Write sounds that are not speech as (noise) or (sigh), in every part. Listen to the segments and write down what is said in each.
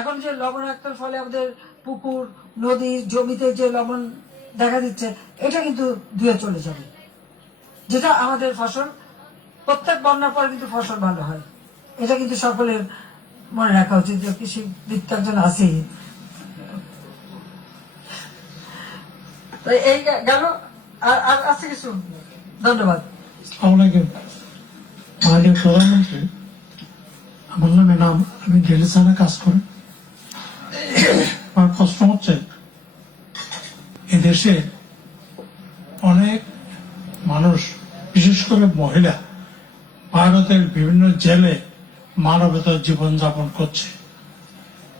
এখন যে লবণাক্তর ফলে আমাদের পুকুর, নদী, জমিতে যে লবণ দেখা দিচ্ছে, এটা কিন্তু ধুয়ে চলে যাবে। যেটা আমাদের ফসল, প্রত্যেক বন্যার পর কিন্তু ফসল ভালো হয়। এটা কিন্তু সকলের মনে রাখা উচিত যে কৃষি বিদ একজন আছেই এই গেল। আর আর আছে কিছু? ধন্যবাদ। মাননীয় প্রধানমন্ত্রী, আমার নামে নাম, আমি ডেলিসানে কাজ করি। আমার প্রশ্ন হচ্ছে, এদেশে অনেক মানুষ, বিশেষ করে মহিলা, ভারতের বিভিন্ন জেলে মানবতার জীবনযাপন করছে।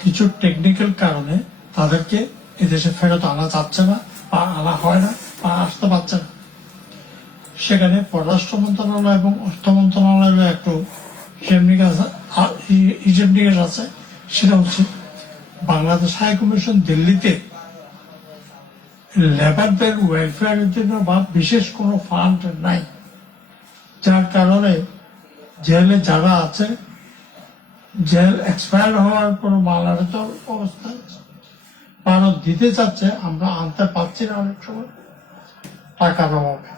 কিছু টেকনিক্যাল কারণে তাদেরকে এদেশে ফেরত আনা যাচ্ছে না, বা আনা হয় না, বা আসতে পারছে না। সেখানে পররাষ্ট্র মন্ত্রণালয় এবং অর্থ মন্ত্রণালয়ের একটু হিসেব নিকাশ আছে, সেটা হচ্ছে বাংলাদেশ হাই কমিশন দিল্লিতে লেবারদের ওয়েলফেয়ারের জন্য বা বিশেষ কোনো ফান্ড নাই। যার কারণে জেলে যারা আছে, জেল এক্সপায়ার হওয়ার কোনো মালারত অবস্থা। ভারত দিতে চাচ্ছে আমরা আনতে পারছি না অনেক সময়। টাকার অভাবে।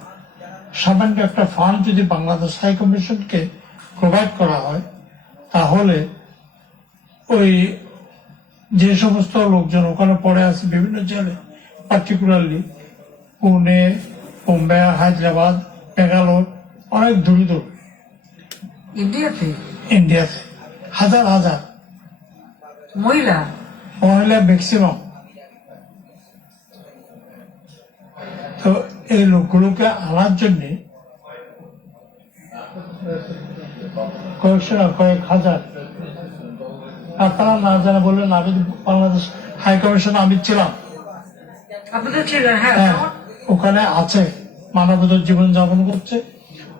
সামান্য একটা ফান্ড যদি বাংলাদেশ হাই কমিশনকে প্রোভাইড করা হয়, তাহলে ওই যে সমস্ত লোকজন ওখানে পড়ে আছে বিভিন্ন জেলে পার্টিকুলারলি পুনে বোম্বে হায়দ্রাবাদ বেঙ্গালোর অনেক দূর দূর। ইন্ডিয়াতে ইন্ডিয়াতে হাজার হাজার। মহিলা? মহিলা ম্যাক্সিমাম তো এই লোকগুলোকে আনার জন্যে কয়েকশো না কয়েক হাজার আপনারা না জানা বললেন আমি বাংলাদেশ হাই কমিশন আমি ছিলাম। হ্যাঁ হ্যাঁ ওখানে আছে মানবতার জীবন যাপন করছে।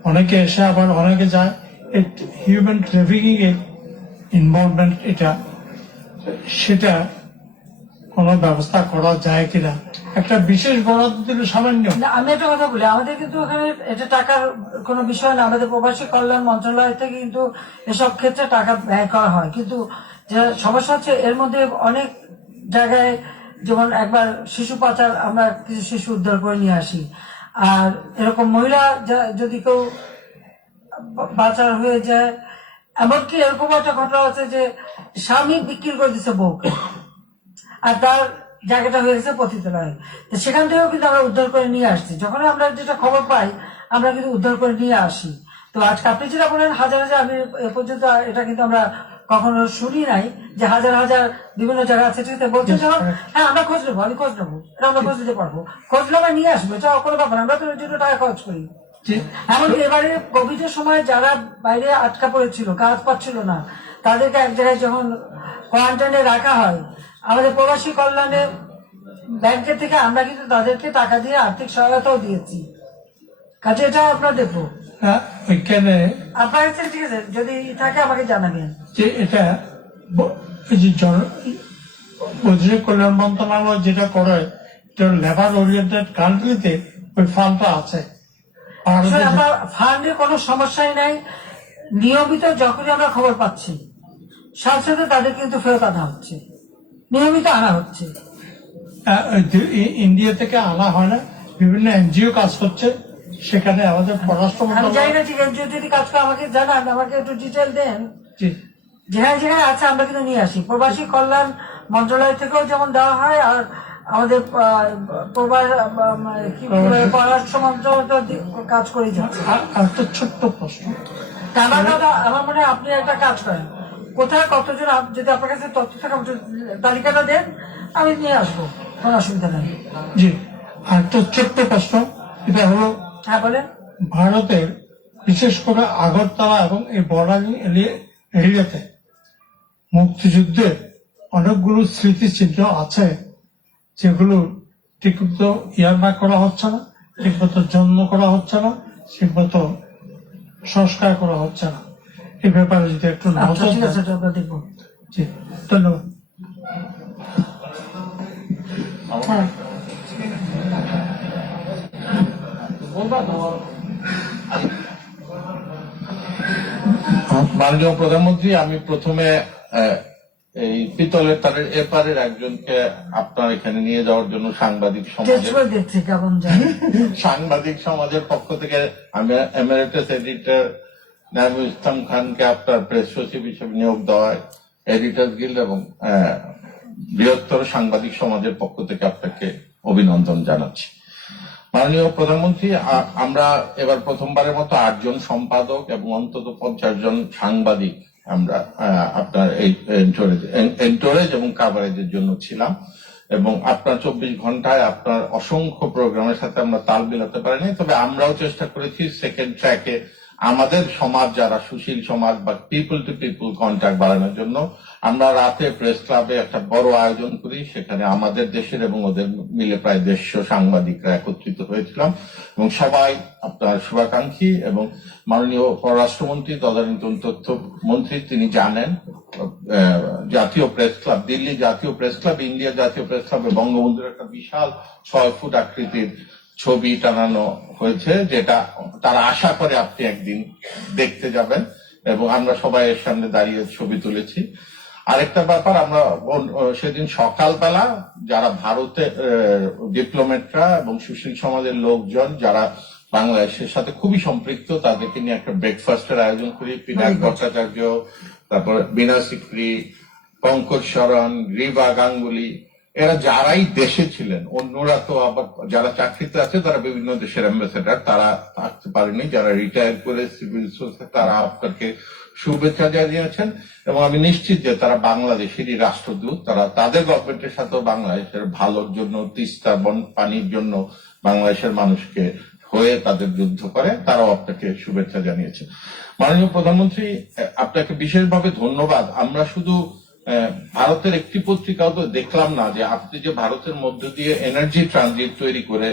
অনেকে এসে আবার অনেকে যায়। হিউম্যান ট্রাফিকিং এর ইনভলভমেন্ট এটা। সেটা কোনো ব্যবস্থা করা যায় কিনা? একটা বিশেষ বরাদ্দ দিলে সামান্য। আমি একটা কথা বলি আমাদের কিন্তু ওখানে এটা টাকার কোনো বিষয় না। আমাদের প্রবাসী কল্যাণ মন্ত্রণালয় থেকে কিন্তু এসব ক্ষেত্রে টাকা ব্যয় করা হয়। কিন্তু যে সমস্যা হচ্ছে এর মধ্যে অনেক জায়গায় যেমন একবার শিশু পাচার আমরা কিছু শিশু উদ্ধার করে নিয়ে আসি। আর এরকম মহিলা যদি কেউ পাচার হয়ে যায়, এমনকি এরকম একটা ঘটনা আছে যে স্বামী বিক্রি করে দিচ্ছে বউকে আর তার জায়গাটা হয়ে গেছে পতিতালয়। তো সেখান থেকেও কিন্তু আমরা উদ্ধার করে নিয়ে আসছি। যখন আমরা যেটা খবর পাই, আমরা কিন্তু উদ্ধার করে নিয়ে আসি। তো আজকে আপনি যেটা বলেন, হাজার হাজার আমি এ পর্যন্ত এটা কিন্তু আমরা কখনো শুনি নাই যে হাজার হাজার বিভিন্ন জায়গা আছে বলছে যখন হ্যাঁ। আমরা খোঁজ নেব আমি খোঁজ নেব এটা আমরা খোঁজ নিতে পারব। খোঁজ আমরা নিয়ে আসব এটা কোনো ব্যাপার আমরা তো জন্য টাকা খরচ করি। এমনকি এবারে কোভিডের সময় যারা বাইরে আটকা পড়েছিল কাজ পাচ্ছিল না তাদেরকে এক জায়গায় যখন কোয়ারেন্টাইনে রাখা হয় আমাদের প্রবাসী কল্যাণে ব্যাংকের থেকে আমরা কিন্তু তাদেরকে টাকা দিয়ে আর্থিক সহায়তাও দিয়েছি। কাজে এটা আপনার দেখব ওইখানে আপনার ঠিক আছে যদি থাকে আমাকে জানাবেন। যে এটা যে জন বৈদেশিক কল্যাণ মন্ত্রণালয় যেটা করে লেবার ওরিয়েন্টেড কান্ট্রিতে ওই ফান্ডটা আছে। ফান্ডে কোনো সমস্যাই নাই। নিয়মিত যখনই আমরা খবর পাচ্ছি সাথে সাথে তাদের কিন্তু ফেরত আনা হচ্ছে। নিয়মিত আনা হচ্ছে। ইন্ডিয়া থেকে আনা হয় না বিভিন্ন এনজিও কাজ করছে। সেখানে আমাদের পররাষ্ট্র আমি জানি না ঠিক এনজিও যদি কাজ করে আমাকে জানান আমাকে একটু ডিটেল দেন। জি, যেখানে যেখানে আছে আমরা কিন্তু নিয়ে আসি। প্রবাসী কল্যাণ মন্ত্রণালয় থেকেও যেমন দেওয়া হয় আর আমাদের পররাষ্ট্র মন্ত্রণালয় কাজ করে যাচ্ছে। আর- ছোট্ট প্রশ্ন। তা আমার কথা আমার মনে হয় আপনি একটা কাজ করেন। কোথায় কতজন যদি আপনার কাছে তথ্য থাকে তালিকাটা দেন আমি নিয়ে আসব। কোনো অসুবিধা নেই। জি। আর একটা ছোট্ট প্রশ্ন এটা হলো হ্যাঁ বলেন। ভারতের বিশেষ করে আগরতলা এবং এই বর্ডার এরিয়াতে মুক্তিযুদ্ধের অনেকগুলো স্মৃতিচিহ্ন আছে যেগুলো ঠিকমতো ইয়ারমার্ক করা হচ্ছে না ঠিকমতো জন্ম করা হচ্ছে না ঠিকমতো সংস্কার করা হচ্ছে না। এ ব্যাপারে যদি একটু আচ্ছা নজর ধন্যবাদ। মাননীয় প্রধানমন্ত্রী আমি প্রথমে এই পিতলের তারের এপারের একজনকে আপনার এখানে নিয়ে যাওয়ার জন্য সাংবাদিক সমাজের সাংবাদিক সমাজের পক্ষ থেকে আমি এমারেটাস এডিটর নাইমুল ইসলাম খানকে আপনার প্রেস সচিব হিসেবে নিয়োগ দেওয়ায় এডিটার্স গিল্ড এবং বৃহত্তর সাংবাদিক সমাজের পক্ষ থেকে আপনাকে অভিনন্দন জানাচ্ছি। মাননীয় প্রধানমন্ত্রী আমরা এবার প্রথমবারের মতো আটজন সম্পাদক এবং অন্তত পঞ্চাশ জন সাংবাদিক আমরা আপনার এই এন্টোরেজ এবং কাভারেজের জন্য ছিলাম। এবং আপনার চব্বিশ ঘন্টায় আপনার অসংখ্য প্রোগ্রামের সাথে আমরা তাল মিলাতে পারিনি। তবে আমরাও চেষ্টা করেছি সেকেন্ড ট্র্যাকে আমাদের সমাজ যারা সুশীল সমাজ বা পিপল টু পিপল কন্ট্যাক্ট বাড়ানোর জন্য, আমরা রাতে প্রেস ক্লাবে একটা বড় আয়োজন করি, সেখানে আমাদের দেশের এবং ওদের মিলে প্রায় দেড়শো সাংবাদিকরা একত্রিত হয়েছিলাম। এবং সবাই আপনার শুভাকাঙ্ক্ষী এবং মাননীয় পররাষ্ট্রমন্ত্রী, তদানীন্তন তথ্য মন্ত্রী তিনি জানেন জাতীয় প্রেস ক্লাব দিল্লি জাতীয় প্রেস ক্লাব ইন্ডিয়া জাতীয় প্রেস ক্লাবে বঙ্গবন্ধুর একটা বিশাল ছয় ফুট আকৃতির ছবি টানানো হয়েছে যেটা তারা আশা করে আপনি একদিন দেখতে যাবেন এবং আমরা সবাই এর সামনে দাঁড়িয়ে ছবি তুলেছি। আরেকটা ব্যাপার আমরা সেদিন সকালবেলা যারা ভারতে ডিপ্লোমেটরা এবং সুশীল সমাজের লোকজন যারা বাংলাদেশের সাথে খুবই সম্পৃক্ত তাদেরকে নিয়ে একটা ব্রেকফাস্টের আয়োজন করি। পিনাক ভট্টাচার্য তারপর বিনা সিকরি পঙ্কজ শরণ রিবা গাঙ্গুলি এরা যারাই দেশে ছিলেন, অন্যরা তো আবার যারা চাকরিতে আছে, তারা বিভিন্ন দেশের অ্যাম্বাসেডার তারা থাকতে পারেনি, যারা রিটায়ার করে সিভিল তারা আপনাকে শুভেচ্ছা জানিয়েছেন। এবং আমি নিশ্চিত যে তারা বাংলাদেশেরই রাষ্ট্রদূত, তারা তাদের গভর্নমেন্টের সাথেও বাংলাদেশের ভালোর জন্য, তিস্তা বন পানির জন্য বাংলাদেশের মানুষকে হয়ে তাদের যুদ্ধ করে, তারাও আপনাকে শুভেচ্ছা জানিয়েছে। মাননীয় প্রধানমন্ত্রী, আপনাকে বিশেষভাবে ধন্যবাদ। আমরা শুধু ভারতের একটি পত্রিকাও তো দেখলাম না যে আপনি যে ভারতের মধ্য দিয়ে এনার্জি ট্রানজিট তৈরি করে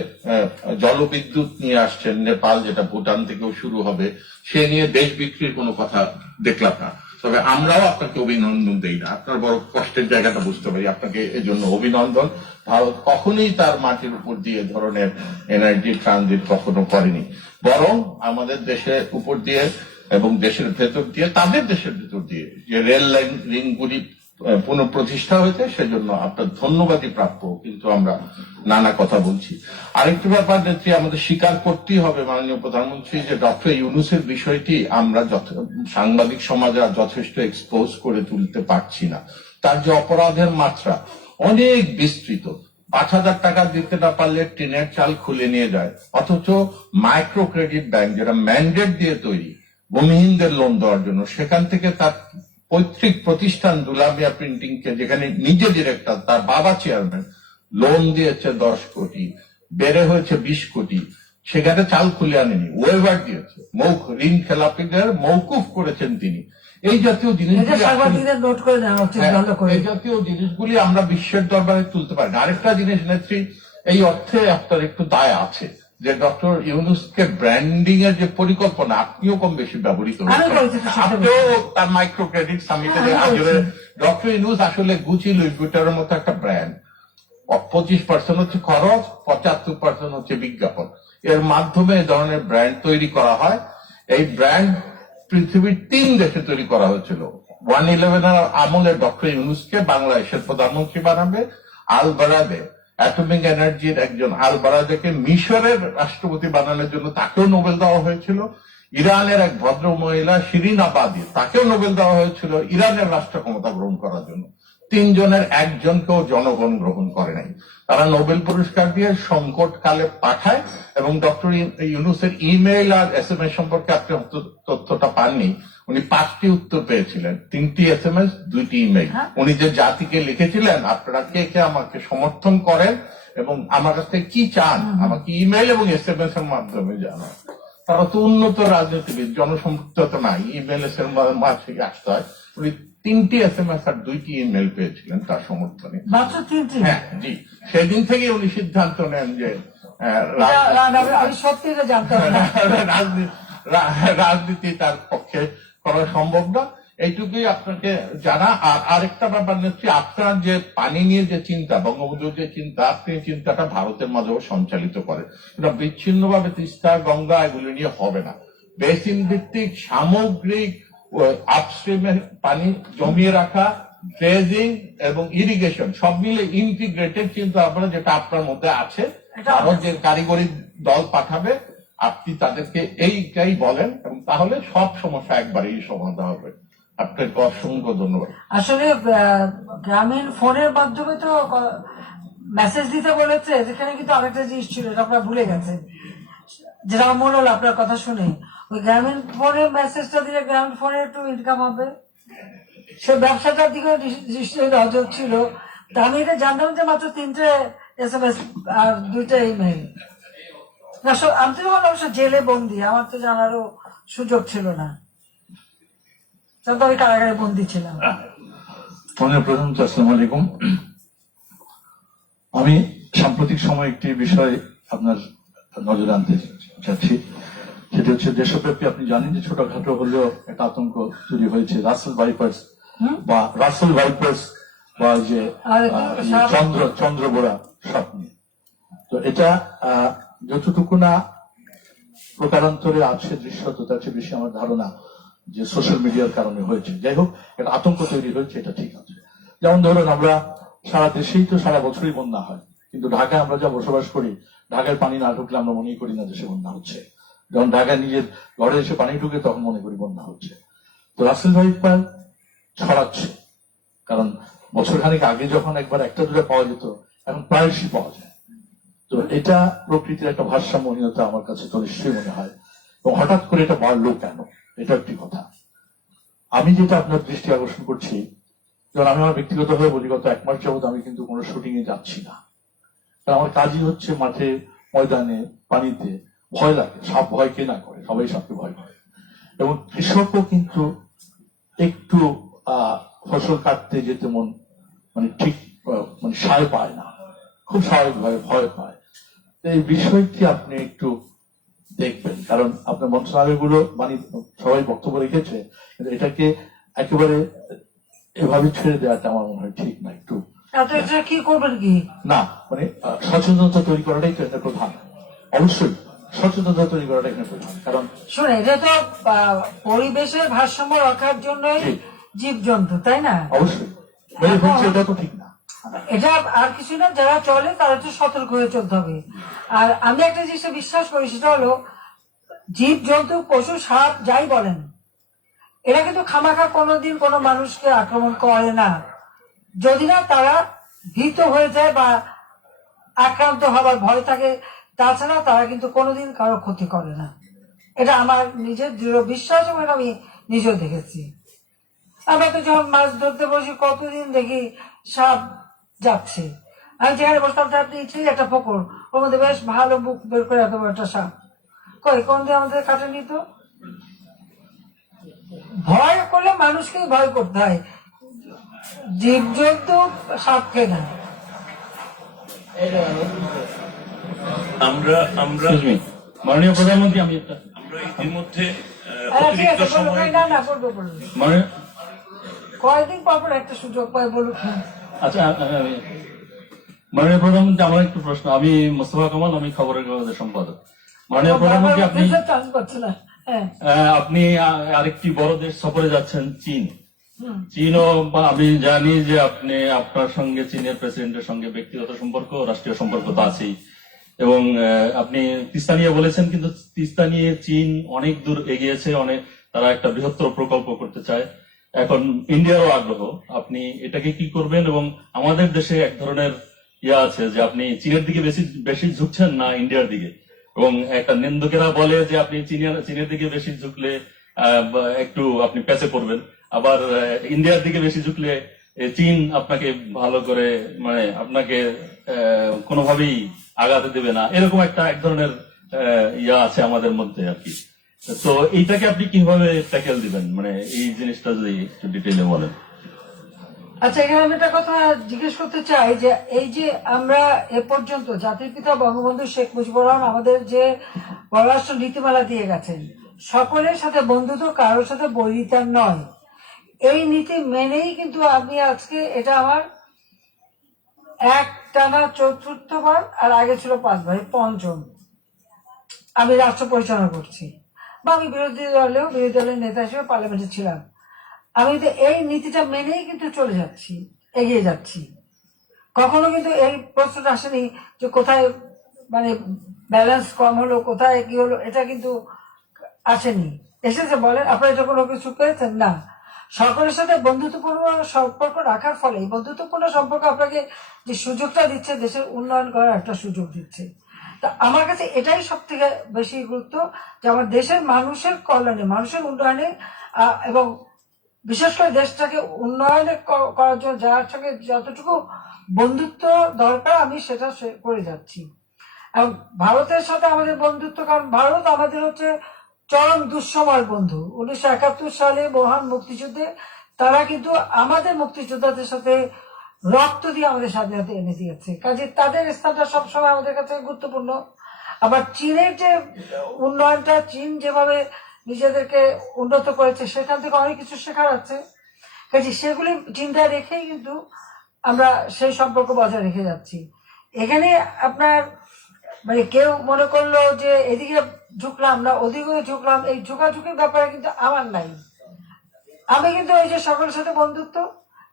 জলবিদ্যুৎ নিয়ে আসছেন, নেপাল যেটা ভুটান থেকেও শুরু হবে, সে নিয়ে দেশ বিক্রির কোনো কথা দেখলাম না। তবে আমরাও আপনাকে অভিনন্দন দেই না। আপনার বড় কষ্টের জায়গাটা বুঝতে পারি, আপনাকে এজন্য অভিনন্দন। ভারত কখনোই তার মাটির উপর দিয়ে ধরনের এনার্জি ট্রানজিট কখনো করেনি। বরং আমাদের দেশের উপর দিয়ে এবং দেশের ভেতর দিয়ে, তাদের দেশের ভেতর দিয়ে যে রেল লাইন, রিংগুলি পুনঃপ্রতিষ্ঠা হয়েছে, সেজন্য আপনার ধন্যবাদই প্রাপ্য, কিন্তু আমরা নানা কথা বলছি। আরেকটি ব্যাপার নেত্রী আমাদের স্বীকার করতেই হবে মাননীয় প্রধানমন্ত্রী যে ডক্টর ইউনুসের বিষয়টি আমরা সাংবাদিক সমাজে যথেষ্ট এক্সপোজ করে তুলতে পারছি না। তার যে অপরাধের মাত্রা অনেক বিস্তৃত। পাঁচ হাজার টাকা দিতে না পারলে টিনের চাল খুলে নিয়ে যায়। অথচ মাইক্রো ক্রেডিট ব্যাংক যেটা ম্যান্ডেট দিয়ে তৈরি, ভূমিহীনদের লোন দেওয়ার জন্য, সেখান থেকে তার পৈতৃক প্রতিষ্ঠান দুলামিয়া প্রিন্টিং কে যেখানে নিজে ডিরেক্টর তার বাবা চেয়ারম্যান লোন দিয়েছে দশ কোটি বেড়ে হয়েছে বিশ কোটি সেখানে চাল খুলে আনেনি ওয়েভার দিয়েছে মৌখ ঋণ খেলাপিদের মৌকুফ করেছেন তিনি। এই জাতীয় জিনিসগুলি হ্যাঁ, এই জাতীয় জিনিসগুলি আমরা বিশ্বের দরবারে তুলতে পারি। আরেকটা জিনিস নেত্রী এই অর্থে আপনার একটু দায় আছে। যে ডক্টর ইউনুসকে ব্র্যান্ডিং এর যে পরিকল্পনা আপনিও কম বেশি ব্যবহৃত আপনিও তার মাইক্রো ক্রেডিট সামিটে। ডক্টর ইউনুস আসলে গুচি লুইভিটারের মতো একটা ব্র্যান্ড পঁচিশ পার্সেন্ট হচ্ছে খরচ পঁচাত্তর পার্সেন্ট হচ্ছে বিজ্ঞাপন। এর মাধ্যমে এ ধরনের ব্র্যান্ড তৈরি করা হয়। এই ব্র্যান্ড পৃথিবীর তিন দেশে তৈরি করা হয়েছিল। ওয়ান ইলেভেন আমলে ডক্টর ইউনুসকে বাংলাদেশের প্রধানমন্ত্রী বানাবে আল বারাদে অ্যাটমিক এনার্জির একজন আল বারাদেকে মিশরের রাষ্ট্রপতি বানানোর জন্য তাকেও নোবেল দেওয়া হয়েছিল। ইরানের এক ভদ্র মহিলা শিরিন আবাদি তাকেও নোবেল দেওয়া হয়েছিল ইরানের রাষ্ট্র ক্ষমতা গ্রহণ করার জন্য। তিনজনের একজনকেও জনগণ গ্রহণ করে নাই। তারা নোবেল পুরস্কার দিয়ে সংকট কালে পাঠায় এবং ডক্টর ইউনুসের ইমেইল আর এস এম এস সম্পর্কে আপনি তথ্যটা পাননি। উনি পাঁচটি উত্তর পেয়েছিলেন। তিনটি এস এম এস দুইটি ইমেইল হ্যাঁ। উনি যে জাতিকে লিখেছিলেন আপনারা কে কে আমাকে সমর্থন করেন এবং আমার কাছ থেকে কি চান আমাকে ইমেইল এবং এস এম এস এর মাধ্যমে জানান। তারা তো উন্নত রাজনীতিবিদ জনসম্পৃক্ত তো নাই ইমেল এস এর মাধ্যমে আসতে হয়। উনি তিনটি এস এম এস আর দুইটি ইমেল পেয়েছিলেন তার সমর্থনে। মাত্র হ্যাঁ জি। সেদিন থেকে উনি সিদ্ধান্ত নেন যে (laughs) রাজনীতি তার পক্ষে করা সম্ভব না। এইটুকুই আপনাকে জানা। আর আরেকটা ব্যাপার নিচ্ছি আপনার যে পানি নিয়ে যে চিন্তা বঙ্গবন্ধুর যে চিন্তা আপনি চিন্তাটা ভারতের মাঝেও সঞ্চালিত করে এটা বিচ্ছিন্ন ভাবে তিস্তা গঙ্গা এগুলো নিয়ে হবে না। বেসিন ভিত্তিক সামগ্রিক আপস্ট্রিমের পানি জমিয়ে রাখা ড্রেজিং এবং ইরিগেশন সব মিলে ইন্টিগ্রেটেড কিন্তু আপনারা যেটা আপনার মধ্যে আছে আরও যে কারিগরি দল পাঠাবে আপনি তাদেরকে এইটাই বলেন এবং তাহলে সব সমস্যা একবারেই সমাধান হবে। আপনাকে অসংখ্য ধন্যবাদ। আসলে গ্রামীণ ফোনের মাধ্যমে তো মেসেজ দিতে বলেছে, যেখানে কিন্তু আরেকটা জিনিস ছিল, এটা আপনারা ভুলে গেছেন। যেটা আমার মনে হলো আপনার কথা শুনে। ওই গ্রামীণ ফোনে মেসেজটা দিলে গ্রামীণ ফোনে একটু ইনকাম হবে। সে ব্যবসাটার দিকেও দৃষ্টি নজর ছিল। তা আমি এটা জানতাম যে মাত্র তিনটে এস এম এস আর দুইটা ইমেল না আমি তো অবশ্য জেলে বন্দি আমার তো জানারও সুযোগ ছিল না। তখন আমি কারাগারে বন্দি ছিলাম। আসসালামু আলাইকুম। আমি সাম্প্রতিক সময় একটি বিষয় আপনার নজরে আনতে চাচ্ছি সেটা হচ্ছে দেশব্যাপী আপনি জানেন যে ছোটখাটো হলেও একটা আতঙ্ক তৈরি হয়েছে। রাসেল ভাইপার্স বা রাসেল ভাইপার্স বা যে চন্দ্র চন্দ্রবোড়া সব নিয়ে তো এটা যতটুকু না প্রকারান্তরে আছে দৃশ্য তার চেয়ে বেশি আমার ধারণা যে সোশ্যাল মিডিয়ার কারণে হয়েছে। যাই হোক, একটা আতঙ্ক তৈরি হয়েছে, এটা ঠিক আছে। যেমন ধরুন, আমরা সারা দেশেই তো সারা বছরই বন্যা হয়, কিন্তু ঢাকায় আমরা যা বসবাস করি, ঢাকায় পানি না ঢুকলে আমরা মনেই করি না দেশে বন্যা হচ্ছে। যখন ঢাকায় নিজের ঘরে এসে পানি ঢুকে, তখন মনে করি বন্যা হচ্ছে। তো রাসেল ভাইপার ছড়াচ্ছে, কারণ বছর খানিক আগে যখন একবার একটা দুটো পাওয়া যেত, এখন প্রায়শই পাওয়া যায়। তো এটা প্রকৃতির একটা ভারসাম্যহীনতা আমার কাছে তো নিশ্চয়ই মনে হয়। এবং হঠাৎ করে এটা বাড়লো কেন? এটা একটি কথা। আমি যেটা আপনার দৃষ্টি আকর্ষণ করছি, যেমন আমি আমার ব্যক্তিগত ভাবে বলি, গত এক মাস যাবত আমি কিন্তু কোনো শুটিং এ যাচ্ছি না। কারণ আমার কাজই হচ্ছে মাঠে, ময়দানে, পানিতে, ভয় লাগে। সাপ ভয় কে না করে? সবাই সাপকে ভয় করে। এবং কৃষকও কিন্তু একটু ফসল কাটতে যেতে মন মানে ঠিক মানে সায় পায় না। খুব স্বাভাবিকভাবে ভয় পায়। এই বিষয়টি আপনি একটু দেখবেন কারণ আপনার মন্ত্রণালয়গুলো মানে সবাই বক্তব্য রেখেছে এটাকে একেবারে এভাবে ছেড়ে দেওয়াটা আমার মনে হয় ঠিক না একটু এটা কি করবেন কি? না মানে সচেতনতা তৈরি করাটাই তো এটা প্রধান। অবশ্যই সচেতনতা তৈরি করাটা এখানে প্রধান কারণ শুনে এটা তো পরিবেশের ভারসাম্য রাখার জন্যই। জীবজন্তু তাই না? অবশ্যই। এটা তো ঠিক এটা আর কিছু না, যারা চলে তারা তো সতর্ক হয়ে চলতে হবে। আর আমি একটা জিনিস বিশ্বাস করি, সেটা হলো জীব জন্তু পশু, সাপ, যাই বলেন, এরা কিন্তু খামাখা কোনোদিন কোনো মানুষকে আক্রমণ করে না। যদি না তারা ভীত হয়ে যায় বা আক্রান্ত হবার ভয় থাকে, তাছাড়া তারা কিন্তু কোনোদিন কারও ক্ষতি করে না। এটা আমার নিজের দৃঢ় বিশ্বাস এবং আমি নিজেও দেখেছি। আমরা তো যখন মাছ ধরতে বসি, কতদিন দেখি সাপ যাচ্ছে। আমি যেখানে বসতাম তার নিচেই একটা পুকুর। ওর মধ্যে বেশ ভালো বুক বের করে এত বড় একটা সাপ। কই কোন দিয়ে আমাদের কাটে নিত ভয় করলে মানুষকেই ভয় করতে হয়। জীবজন্তু সাপকে না আমরা আমরা মাননীয় প্রধানমন্ত্রী আমি একটা আমরা ইতিমধ্যে আরে অতিরিক্ত সময় না না বলব বলুন মাননীয় কয়দিন পর পর একটা সুযোগ পায় বলুন আচ্ছা মাননীয় প্রধানমন্ত্রী আমার একটু প্রশ্ন। আমি মোস্তফা কামাল আমি খবরের কাগজের সম্পাদক। মাননীয় প্রধানমন্ত্রী আপনি হ্যাঁ। আপনি আরেকটি বড় দেশ সফরে যাচ্ছেন চীন। চীনও আমি জানি যে আপনি আপনার সঙ্গে চীনের প্রেসিডেন্টের সঙ্গে ব্যক্তিগত সম্পর্ক রাষ্ট্রীয় সম্পর্ক তো আছেই। এবং আপনি তিস্তা নিয়ে বলেছেন কিন্তু তিস্তা নিয়ে চীন অনেক দূর এগিয়েছে অনেক তারা একটা বৃহত্তর প্রকল্প করতে চায়। এখন ইন্ডিয়ারও আগ্রহ। আপনি এটাকে কি করবেন এবং আমাদের দেশে এক ধরনের ইয়া আছে যে আপনি চীনের দিকে বেশি বেশি ঝুঁকছেন না ইন্ডিয়ার দিকে। এবং একটা নিন্দুকেরা বলে যে আপনি চীনের চীনের দিকে বেশি ঝুঁকলে একটু আপনি পেছে পড়বেন। আবার ইন্ডিয়ার দিকে বেশি ঝুঁকলে চীন আপনাকে ভালো করে মানে আপনাকে কোনোভাবেই আগাতে দেবে না। এরকম একটা, এক ধরনের ইয়া আছে আমাদের মধ্যে আর কি। তো এইটাকে আপনি কীভাবে ট্যাকেল দিবেন? মানে এই জিনিসটা যদি একটু বলেন। আচ্ছা এখানে আমি একটা কথা জিজ্ঞেস করতে চাই যে, এই যে আমরা এ পর্যন্ত জাতির পিতা বঙ্গবন্ধু শেখ মুজিবুর রহমান আমাদের যে পররাষ্ট্র নীতিমালা দিয়ে গেছেন, সকলের সাথে বন্ধুত্ব কারোর সাথে বৈরিতার নয়। এই নীতি মেনেই কিন্তু আমি আজকে এটা আমার এক টানা চতুর্থবার আর আগে ছিল পাঁচবার পঞ্চম। আমি রাষ্ট্র পরিচালনা করছি। বা আমি বিরোধী দলেও, বিরোধী দলের নেতা হিসেবে পার্লামেন্টে ছিলাম। আমি তো এই নীতিটা মেনেই কিন্তু চলে যাচ্ছি, এগিয়ে যাচ্ছি। কখনো কিন্তু এই প্রশ্নটা আসেনি যে কোথায় মানে ব্যালেন্স কম হলো, কোথায় কি হলো, এটা কিন্তু আসেনি। এসেছে বলেন আপনারা এটা কোনো কিছু পেয়েছেন না। সকলের সাথে বন্ধুত্বপূর্ণ সম্পর্ক রাখার ফলে বন্ধুত্বপূর্ণ সম্পর্ক আপনাকে যে সুযোগটা দিচ্ছে, দেশের উন্নয়ন করার একটা সুযোগ দিচ্ছে। তা আমার কাছে এটাই সব থেকে বেশি গুরুত্ব যে আমার দেশের মানুষের কল্যাণে, মানুষের উন্নয়নে এবং বিশেষ করে দেশটাকে উন্নয়নে করার জন্য যার সঙ্গে যতটুকু বন্ধুত্ব দরকার আমি সেটা করে যাচ্ছি। এবং ভারতের সাথে আমাদের বন্ধুত্ব, কারণ ভারত আমাদের হচ্ছে চরম দুঃসময়ের বন্ধু। উনিশশো একাত্তর সালে মহান মুক্তিযুদ্ধে তারা কিন্তু আমাদের মুক্তিযোদ্ধাদের সাথে রক্ত দিয়ে আমাদের স্বাধীনতা এনে দিয়েছে। কাজে তাদের স্থানটা সবসময় আমাদের কাছে গুরুত্বপূর্ণ। আবার চীনের যে উন্নয়নটা, চীন যেভাবে নিজেদেরকে উন্নত করেছে, সেখান থেকে অনেক কিছু শেখার আছে। কাজে সেগুলি চিন্তা রেখেই কিন্তু আমরা সেই সম্পর্ক বজায় রেখে যাচ্ছি। এখানে আপনার মানে কেউ মনে করল যে এদিকে ঝুঁকলাম না, ওদিকে ঝুঁকলাম, এই ঝুঁকাঝুঁকির ব্যাপারে কিন্তু আমার নাই। আমি কিন্তু ওই যে সকলের সাথে বন্ধুত্ব,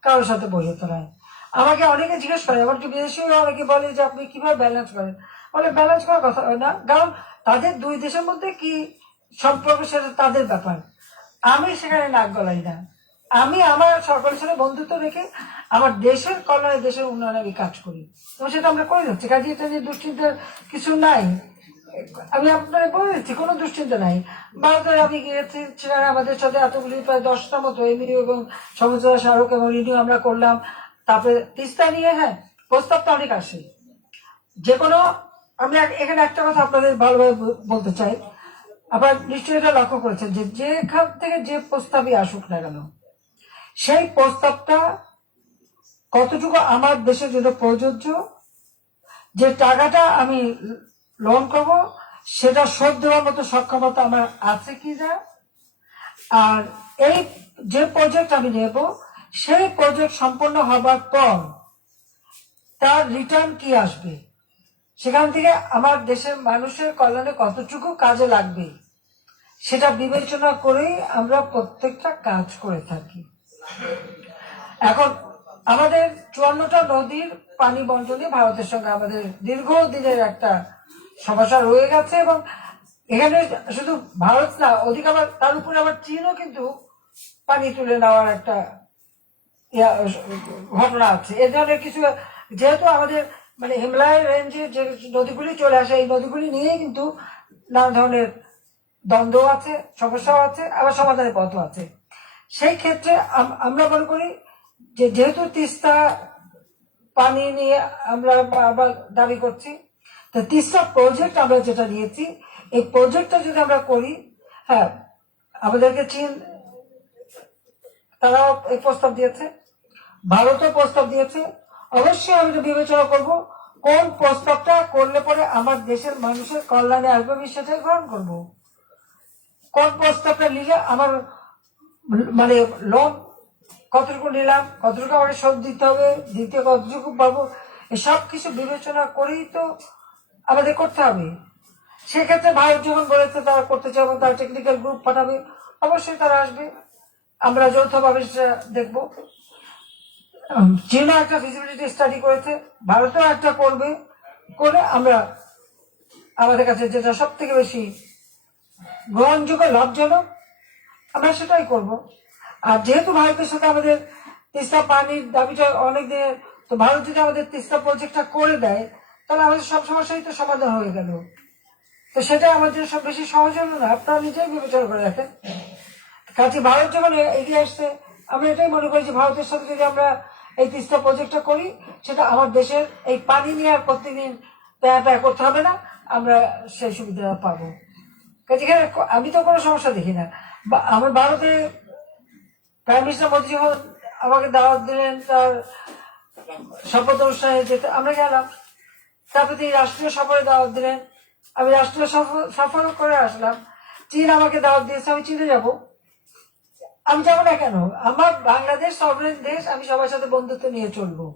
কারোর সাথে বন্ধুত্ব নয় আমাকে অনেকে জিজ্ঞেস করে এমনকি বিদেশিও অনেকে বলে যে আপনি কীভাবে ব্যালেন্স করেন? বলে ব্যালেন্স করার কথা হয় না। কারণ তাদের দুই দেশের মধ্যে কি সম্পর্ক সেটা তাদের ব্যাপার। আমি সেখানে নাক গলাই না। আমি আমার সকলের সাথে বন্ধুত্ব রেখে আমার দেশের কল্যাণে, দেশের উন্নয়নে আমি কাজ করি। এবং সেটা আমরা করে যাচ্ছি। কাজে এটা যে দুশ্চিন্তার কিছু নাই। আমি আপনাকে বলে দিচ্ছি, কোনো দুশ্চিন্তা নাই। ভারতে আমি গিয়েছি, সেখানে আমাদের সাথে এতগুলি, প্রায় দশটা মতো এমনি এবং সমুদ্র শাহরুখ এবং রিনিউ আমরা করলাম। তারপরে তিস্তা নিয়ে হ্যাঁ প্রস্তাবটা অনেক আসে। যে কোনো আমি এখানে একটা কথা আপনাদের ভালোভাবে বলতে চাই। আবার নিশ্চয়ই এটা লক্ষ্য করেছেন যে যেখান থেকে যে প্রস্তাবই আসুক না কেন, সেই প্রস্তাবটা কতটুকু আমার দেশের জন্য প্রযোজ্য, যে টাকাটা আমি লোন করব, সেটা শোধ দেওয়ার মতো সক্ষমতা আমার আছে কি না আর এই যে প্রজেক্ট আমি নেব সেই প্রজেক্ট সম্পন্ন হবার পর তার রিটার্ন কি আসবে? সেখান থেকে আমার দেশের মানুষের কল্যাণে কতটুকু কাজে লাগবে? সেটা বিবেচনা করেই আমরা প্রত্যেকটা কাজ করে থাকি। এখন আমাদের চুয়ান্নটা নদীর পানি বন্টনে ভারতের সঙ্গে আমাদের দীর্ঘদিনের একটা সমস্যা রয়ে গেছে এবং এখানে শুধু ভারত না, অধিক আবার তার উপরে আবার চীনও কিন্তু পানি তুলে নেওয়ার একটা ঘটনা আছে। এ ধরনের কিছু, যেহেতু আমাদের মানে হিমালয় রেঞ্জে যে নদীগুলি চলে আসে, এই নদীগুলি নিয়ে কিন্তু নানা ধরনের দ্বন্দ্ব আছে, সমস্যাও আছে, আবার সমাধানের পথও আছে। সেই ক্ষেত্রে আমরা মনে করি যে যেহেতু তিস্তা পানি নিয়ে আমরা আবার দাবি করছি, তো তিস্তা প্রজেক্ট আমরা যেটা নিয়েছি, এই প্রজেক্টটা যদি আমরা করি হ্যাঁ আমাদেরকে চীন তারাও এই প্রস্তাব দিয়েছে। ভারতও প্রস্তাব দিয়েছে। অবশ্যই আমি এটা বিবেচনা করব, কোন প্রস্তাবটা করলে পরে আমার দেশের মানুষের কল্যাণে আসবে, আমি সেটাই গ্রহণ করব। কোন প্রস্তাবটা নিলে আমার মানে লোন, কতটুকু নিলাম, কতটুকু আমাকে শোধ দিতে হবে, দিতে কতটুকু পাবো, এসব কিছু বিবেচনা করেই তো আমাদের করতে হবে। সেক্ষেত্রে ভারত যখন বলেছে তারা করতে চাইবে, তারা টেকনিক্যাল গ্রুপ পাঠাবে, অবশ্যই তারা আসবে। আমরা যৌথভাবে সেটা দেখব। চীনও একটা ফিজিবিলিটি স্টাডি করেছে, ভারতেও একটা করবে করে আমরা আমাদের কাছে যেটা সব থেকে বেশি গ্রহণযোগ্য, লাভজনক, আমরা সেটাই করব। আর যেহেতু ভারতের সাথে আমাদের তিস্তা পানির দাবিটা অনেক দিনের, তো ভারত যদি আমাদের তিস্তা প্রজেক্টটা করে দেয়, তাহলে আমাদের সব সমস্যাই তো সমাধান হয়ে গেল। তো সেটা আমাদের সব বেশি সহজ হলো না, আপনারা নিজেই বিবেচনা করে দেখেন। কাজে ভারত যখন এগিয়ে আসছে, আমরা এটাই মনে করি যে ভারতের সাথে যদি আমরা এই তিস্তা প্রজেক্টটা করি, সেটা আমার দেশের এই পানি নিয়ে আর প্রতিদিন ব্যয় করতে হবে না, আমরা সেই সুবিধা পাবো। কাজে আমি তো কোনো সমস্যা দেখি না। আমার ভারতে প্রাইম মিনিস্টার মোদী যখন আমাকে দাওয়াত দিলেন, তার শপথ অনুষ্ঠানে যেতে আমরা গেলাম, তারপরে তিনি রাষ্ট্রীয় সফরে দাওয়াত দিলেন। আমি রাষ্ট্রীয় সফর সফরও করে আসলাম। চীন আমাকে দাওয়াত দিয়েছে, আমি চীনে যাব। আমি যাব না কেন? আমার বাংলাদেশ সবরেন দেশ আমি সবার সাথে বন্ধুত্ব নিয়ে চলবো।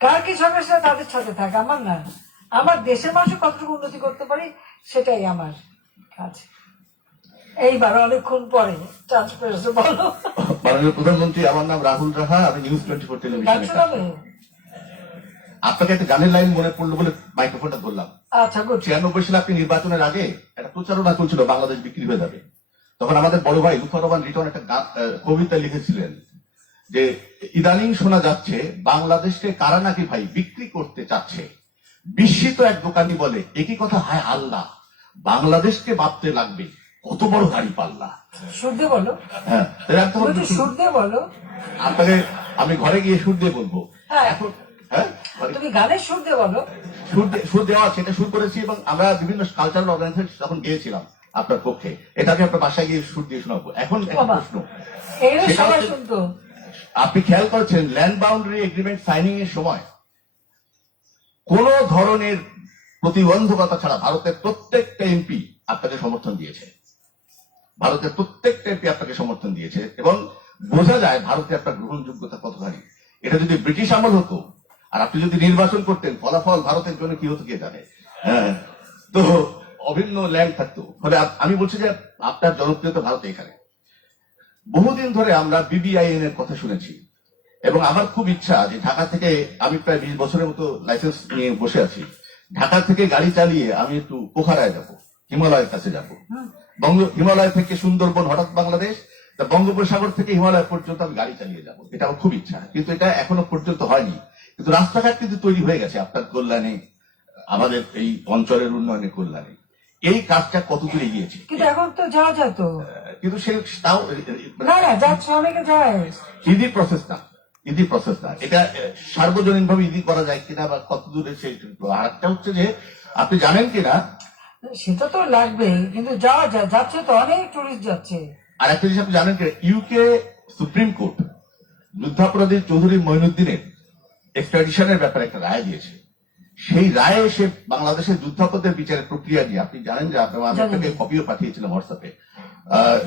কার কি সমস্যা তাদের সাথে থাকে আমার না। আমার দেশের মানুষ কতটুকু উন্নতি করতে পারি সেটাই আমার কাজ। এইবার অনেকক্ষণ পরে চান্স পেয়েছে বলো। মাননীয় প্রধানমন্ত্রী আমার নাম রাহুল রাহা আমি নিউজ টোয়েন্টি ফোর টেলিভিশনে আপনাকে একটা গানের লাইন মনে পড়ল বলে মাইক্রোফোনটা ধরলাম। আচ্ছা ছিয়ানব্বই সালে আপনি নির্বাচনের আগে একটা প্রচারণা চলছিল বাংলাদেশ বিক্রি হয়ে যাবে। তখন আমাদের বড় ভাই লুফর রহমান রিটন একটা কবিতা লিখেছিলেন যে ইদানিং শোনা যাচ্ছে বাংলাদেশকে কারা নাকি ভাই বিক্রি করতে চাচ্ছে? বিস্মিত এক দোকানি বলে একই কথা হায় আল্লাহ বাংলাদেশকে ভাবতে লাগবে কত বড় গাড়ি পাল্লা। সুর বলো। হ্যাঁ তাহলে একটা তুমি একটু সুর দিয়ে বলো। আপনাকে আমি ঘরে গিয়ে সুর দিয়ে বলব। হ্যাঁ। এখন হ্যাঁ? ঘরে- তুমি গানের সুর দিয়ে বলো। সুর দে- সুর দেওয়া সেটা সুর করেছি এবং আমরা বিভিন্ন কালচারাল অর্গানাইজেশন যখন গিয়েছিলাম। আপনার পক্ষে। এটাকে আপনার বাসায় গিয়ে সুর দিয়ে শোনাবো। এখন প্রশ্ন। আপনি খেয়াল করেছেন ল্যান্ড বাউন্ডারি এগ্রিমেন্ট সাইনিং এর সময় কোন ধরনের প্রতিবন্ধকতা ছাড়া ভারতের প্রত্যেকটা এমপি আপনাকে সমর্থন দিয়েছে। ভারতের প্রত্যেকটা এমপি আপনাকে সমর্থন দিয়েছে এবং বোঝা যায় ভারতে আপনার গ্রহণযোগ্যতা কতখানি। এটা যদি ব্রিটিশ আমল হতো আর আপনি যদি নির্বাচন করতেন ফলাফল ভারতের জন্য কি হতো কে জানে? হ্যাঁ তো অভিন্ন ল্যান্ড থাকতো। ফলে আমি বলছি যে আপনার জনপ্রিয়তা ভারতে এখানে। বহুদিন ধরে আমরা বিবিআইএন এর কথা শুনেছি। এবং আমার খুব ইচ্ছা যে ঢাকা থেকে আমি প্রায় বিশ বছরের মতো লাইসেন্স নিয়ে বসে আছি। ঢাকা থেকে গাড়ি চালিয়ে আমি একটু পোখারায় যাব হিমালয়ের কাছে যাব। বঙ্গ হিমালয় থেকে সুন্দরবন হঠাৎ বাংলাদেশ তা বঙ্গোপসাগর থেকে হিমালয় পর্যন্ত আমি গাড়ি চালিয়ে যাব। এটা আমার খুব ইচ্ছা। কিন্তু এটা এখনও পর্যন্ত হয়নি। কিন্তু রাস্তাঘাট কিন্তু তৈরি হয়ে গেছে আপনার কল্যাণে আমাদের এই অঞ্চলের উন্নয়নে কল্যাণে। এই কাজটা কত দূর এগিয়েছে? কিন্তু এখন তো যাওয়া যায় তো। কিন্তু সে তাও না না যাচ্ছে অনেকে যায়। ইজি প্রসেস না ইজি প্রসেস না এটা সার্বজনীন ভাবে ইজি করা যায় কিনা বা কত দূরে সেই আর একটা হচ্ছে যে আপনি জানেন কিনা? সেটা তো লাগবে কিন্তু যাওয়া যায় যাচ্ছে তো অনেক টুরিস্ট যাচ্ছে। আর একটা জিনিস আপনি জানেন কিনা? ইউকে সুপ্রিম কোর্ট যুদ্ধাপরাধী চৌধুরী মঈনুদ্দিনের এক্সট্রাডিশনের ব্যাপারে একটা রায় দিয়েছে। সেই রায়ে এসে বাংলাদেশের যুদ্ধাপদের বিচারের প্রক্রিয়া নিয়ে আপনি জানেন যে আপনার আমি জানি। আপনাকে কপিও পাঠিয়েছিলাম হোয়াটসঅ্যাপে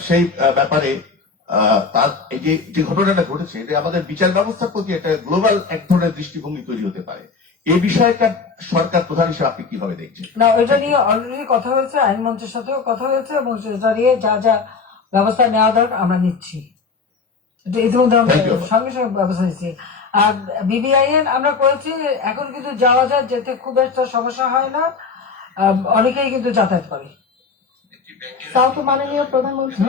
সেই ব্যাপারে তার এই যে যে ঘটনাটা ঘটেছে এটা আমাদের বিচার ব্যবস্থার প্রতি একটা গ্লোবাল এক ধরনের দৃষ্টিভঙ্গি তৈরি হতে পারে। এই বিষয়টা সরকার প্রধান হিসেবে আপনি কীভাবে দেখছেন? না ওইটা নিয়ে অলরেডি কথা হয়েছে আইন মন্ত্রীর সাথেও কথা হয়েছে এবং সেটা নিয়ে যা যা ব্যবস্থা নেওয়া দরকার আমরা নিচ্ছি। ইতিমধ্যে আমরা সঙ্গে সঙ্গে ব্যবস্থা নিচ্ছি। আর বিবিআইএন আমরা করেছি এখন কিন্তু যাওয়া যায় যেতে খুব একটা সমস্যা হয় না। আহ, অনেকেই কিন্তু যাতায়াত করে। সাউথ মাননীয় প্রধানমন্ত্রী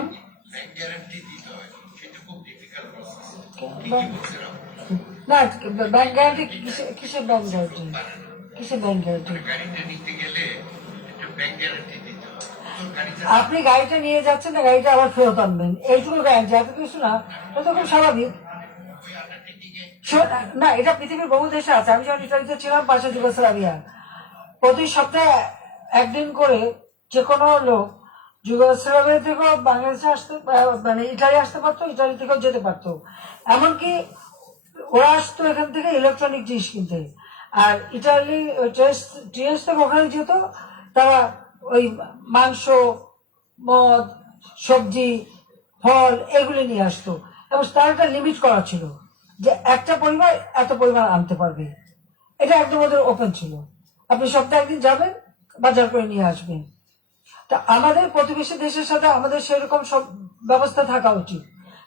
না ব্যাংক গ্যারান্টি কিসের ব্যাংক গ্যারান্টি কিসের ব্যাংক গ্যারান্টি আপনি গাড়িটা নিয়ে যাচ্ছেন না গাড়িটা আবার ফেরত আনবেন। এইটুকু গ্যারান্টি এত কিছু না এটা তো খুব স্বাভাবিক। শোন, না, এটা পৃথিবীর বহু দেশে আছে। আমি যখন ইটালিতে ছিলাম পাশে যুগোস্লাভিয়া প্রতি সপ্তাহে একদিন করে যে কোনো লোক যুগোস্লাভিয়া থেকেও বাংলাদেশে আসতে মানে ইটালি আসতে পারতো ইটালি থেকেও যেতে পারতো। এমনকি ওরা আসতো এখান থেকে ইলেকট্রনিক জিনিস কিনতে। আর ইটালি টিএস থেকে ওখানে যেত, তারা ওই মাংস, মদ, সবজি, ফল, এগুলি নিয়ে আসতো। এবং তার একটা লিমিট করা ছিল। যে একটা পরিবার এত পরিমাণ আনতে পারবে। এটা একদম ওদের ওপেন ছিল। আপনি সপ্তাহে একদিন যাবেন, বাজার করে নিয়ে আসবেন। তা আমাদের প্রতিবেশী দেশের সাথে আমাদের সেরকম সব ব্যবস্থা থাকা উচিত।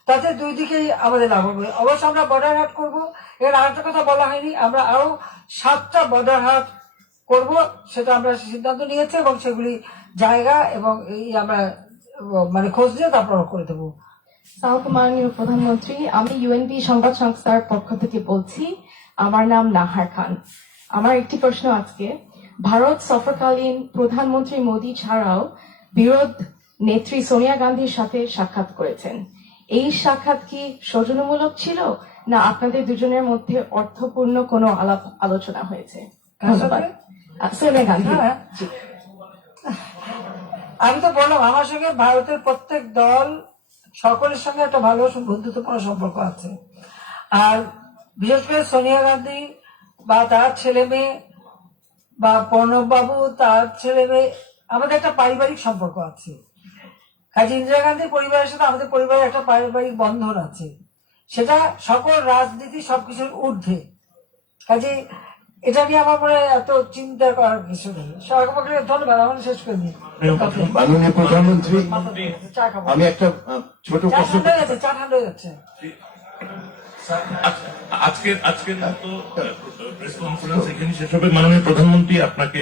তাতে দুই দিকেই আমাদের লাভ হবে। অবশ্য আমরা বর্ডার হাট করব। এর আরেকটা কথা বলা হয়নি, আমরা আরও সাতটা বর্ডার হাট করব, সেটা আমরা সিদ্ধান্ত নিয়েছি এবং সেগুলি জায়গা এবং এই আমরা মানে খোঁজ নিয়ে তারপর করে দেবো। সাউথ মাননীয় প্রধানমন্ত্রী আমি ইউএনপি সংবাদ সংস্থার পক্ষ থেকে বলছি আমার নাম নাহার খান। আমার একটি প্রশ্ন আজকে ভারত সফরকালীন প্রধানমন্ত্রী মোদী ছাড়াও বিরোধ নেত্রী সোনিয়া গান্ধীর সাথে সাক্ষাৎ করেছেন। এই সাক্ষাৎ কি সৌজন্যমূলক ছিল না আপনাদের দুজনের মধ্যে অর্থপূর্ণ কোনো আলাপ আলোচনা হয়েছে? ধন্যবাদ। সোনিয়া গান্ধী। হ্যাঁ। আমি তো বললাম আমার সঙ্গে ভারতের প্রত্যেক দল সকলের সঙ্গে একটা ভালো বন্ধুত্বপূর্ণ সম্পর্ক আছে। আর বিশেষ করে সোনিয়া গান্ধী বা তার ছেলে মেয়ে বা প্রণব বাবু তার ছেলে মেয়ে, আমাদের একটা পারিবারিক সম্পর্ক আছে। কাজে ইন্দিরা গান্ধীর পরিবারের সাথে আমাদের পরিবারের একটা পারিবারিক বন্ধন আছে। সেটা সকল রাজনীতি সবকিছুর ঊর্ধ্বে। কাজে এটা নিয়ে আমার মনে এত চিন্তা করার কিছু নেই। সরকারকে ধন্যবাদ আমার শেষ করে দিই মাননীয় প্রধানমন্ত্রী আমি একটা ছোট চা প্রশ্ন চা ঠান্ডা হয়ে যাচ্ছে। আজকের আজকের মতো প্রেস কনফারেন্স এখানে শেষ হবে। মাননীয় প্রধানমন্ত্রী আপনাকে